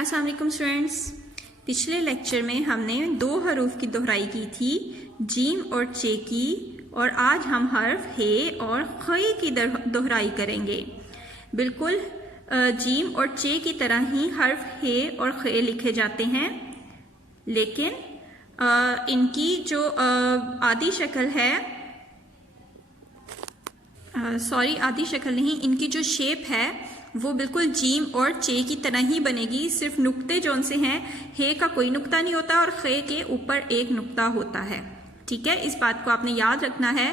अस्सलाम वालेकुम स्टूडेंट्स। पिछले लेक्चर में हमने दो हरूफ की दोहराई की थी, जीम और चे की, और आज हम हर्फ हे और खे की दोहराई करेंगे। बिल्कुल जीम और चे की तरह ही हर्फ हे और खे लिखे जाते हैं, लेकिन इनकी जो आदि शक्ल है, आदि शक्ल नहीं, इनकी जो शेप है वो बिल्कुल जीम और चे की तरह ही बनेगी। सिर्फ नुक्ते जौन से हैं, हे का कोई नुक्ता नहीं होता और खे के ऊपर एक नुक्ता होता है। ठीक है, इस बात को आपने याद रखना है।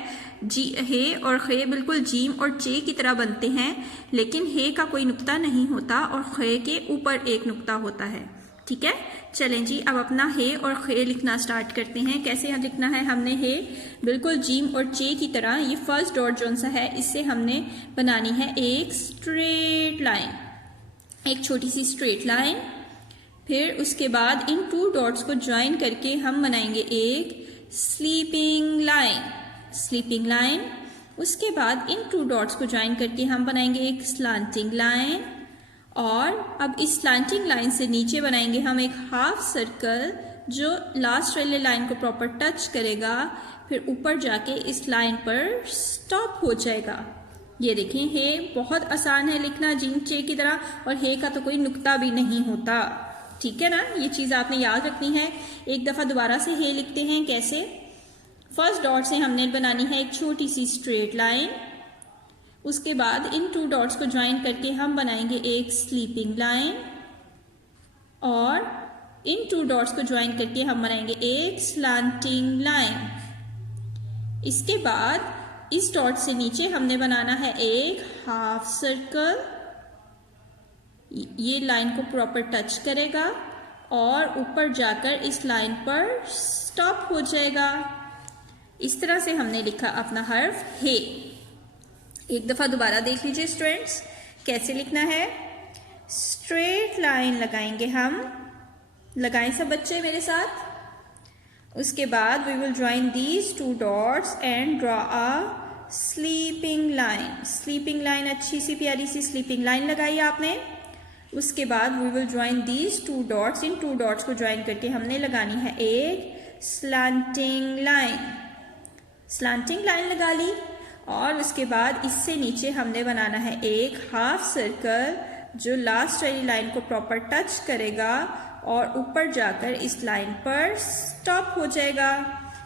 हे और खे बिल्कुल जीम और चे की तरह बनते हैं, लेकिन हे का कोई नुक्ता नहीं होता और खे के ऊपर एक नुक्ता होता है। ठीक है, चलें जी, अब अपना हे और खे लिखना स्टार्ट करते हैं। कैसे लिखना है हमने हे? बिल्कुल जीम और चे की तरह ये फर्स्ट डॉट जोन सा है, इससे हमने बनानी है एक स्ट्रेट लाइन, एक छोटी सी स्ट्रेट लाइन। फिर उसके बाद इन टू डॉट्स को ज्वाइन करके हम बनाएंगे एक स्लीपिंग लाइन। उसके बाद इन टू डॉट्स को ज्वाइन करके हम बनाएंगे एक स्लांटिंग लाइन, और अब इस स्लांटिंग लाइन से नीचे बनाएंगे हम एक हाफ सर्कल जो लास्ट वाले लाइन को प्रॉपर टच करेगा, फिर ऊपर जाके इस लाइन पर स्टॉप हो जाएगा। ये देखें, हे बहुत आसान है लिखना जीम चे की तरह, और हे का तो कोई नुक्ता भी नहीं होता। ठीक है ना, ये चीज़ आपने याद रखनी है। एक दफ़ा दोबारा से हे लिखते हैं। कैसे? फर्स्ट डॉट से हमने बनानी है एक छोटी सी स्ट्रेट लाइन, उसके बाद इन टू डॉट्स को ज्वाइन करके हम बनाएंगे एक स्लीपिंग लाइन, और इन टू डॉट्स को ज्वाइन करके हम बनाएंगे एक स्लांटिंग लाइन। इसके बाद इस डॉट से नीचे हमने बनाना है एक हाफ सर्कल, ये लाइन को प्रॉपर टच करेगा और ऊपर जाकर इस लाइन पर स्टॉप हो जाएगा। इस तरह से हमने लिखा अपना हर्फ हे। एक दफ़ा दोबारा देख लीजिए स्टूडेंट्स, कैसे लिखना है। स्ट्रेट लाइन लगाएंगे हम, लगाएं सब बच्चे मेरे साथ। उसके बाद we will join these two dots and draw a sleeping line. अच्छी सी प्यारी सी स्लीपिंग लाइन लगाई आपने। उसके बाद we will join these two dots, इन टू डॉट्स को ज्वाइन करके हमने लगानी है एक स्लांटिंग लाइन लगा ली, और उसके बाद इससे नीचे हमने बनाना है एक हाफ सर्कल जो लास्ट वाली लाइन को प्रॉपर टच करेगा और ऊपर जाकर इस लाइन पर स्टॉप हो जाएगा।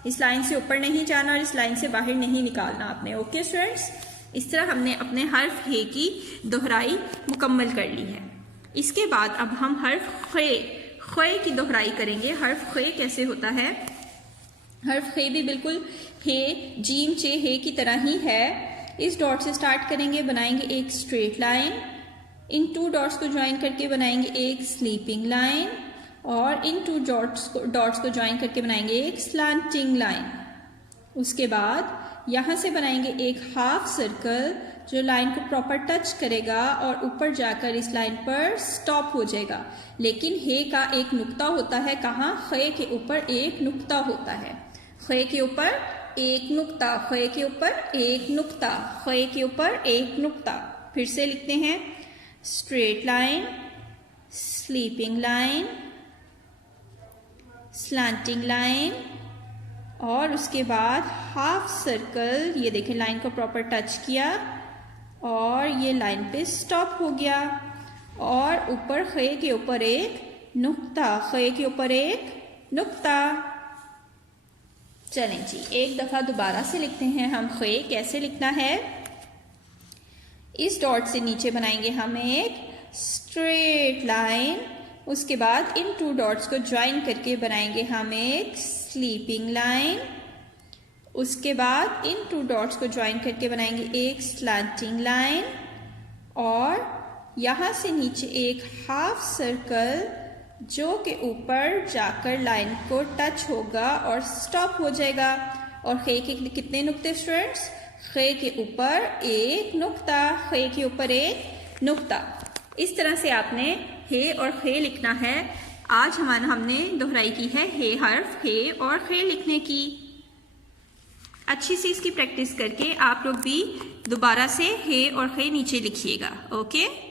इस लाइन से ऊपर नहीं जाना और इस लाइन से बाहर नहीं निकालना आपने। ओके स्टूडेंट्स, इस तरह हमने अपने हर्फ हे की दोहराई मुकम्मल कर ली है। इसके बाद अब हम हर्फ खे की दोहराई करेंगे। हर्फ खे कैसे होता है? हर्फ खे भी बिल्कुल हे जीम चे हे की तरह ही है। इस डॉट से स्टार्ट करेंगे, बनाएंगे एक स्ट्रेट लाइन, इन टू डॉट्स को ज्वाइन करके बनाएंगे एक स्लीपिंग लाइन, और इन टू डॉट्स को ज्वाइन करके बनाएंगे एक स्लांटिंग लाइन। उसके बाद यहाँ से बनाएंगे एक हाफ सर्कल जो लाइन को प्रॉपर टच करेगा और ऊपर जाकर इस लाइन पर स्टॉप हो जाएगा। लेकिन हे का एक नुक्ता होता है। कहाँ? खे के ऊपर एक नुक्ता होता है। खे के ऊपर एक नुक्ता, खे के ऊपर एक नुक्ता, खे के ऊपर एक नुक्ता। फिर से लिखते हैं, straight line, sleeping line, slanting line, और उसके बाद हाफ सर्कल। ये देखें, लाइन को प्रॉपर टच किया और ये लाइन पे स्टॉप हो गया, और ऊपर खे के ऊपर एक नुक्ता, खे के ऊपर एक नुक्ता। चलें जी, एक दफ़ा दोबारा से लिखते हैं हम खे। कैसे लिखना है? इस डॉट से नीचे बनाएंगे हम एक स्ट्रेट लाइन, उसके बाद इन टू डॉट्स को ज्वाइन करके बनाएंगे हम एक स्लीपिंग लाइन, उसके बाद इन टू डॉट्स को ज्वाइन करके बनाएंगे एक स्लांटिंग लाइन, और यहाँ से नीचे एक हाफ सर्कल जो के ऊपर जाकर लाइन को टच होगा और स्टॉप हो जाएगा। और खे के कितने नुक्ते स्टूडेंट्स? खे के ऊपर एक नुक्ता, खे के ऊपर एक नुक्ता। इस तरह से आपने हे और खे लिखना है। आज हमने दोहराई की है हे हर्फ हे और खे लिखने की। अच्छी सी इसकी प्रैक्टिस करके आप लोग भी दोबारा से हे और खे नीचे लिखिएगा। ओके।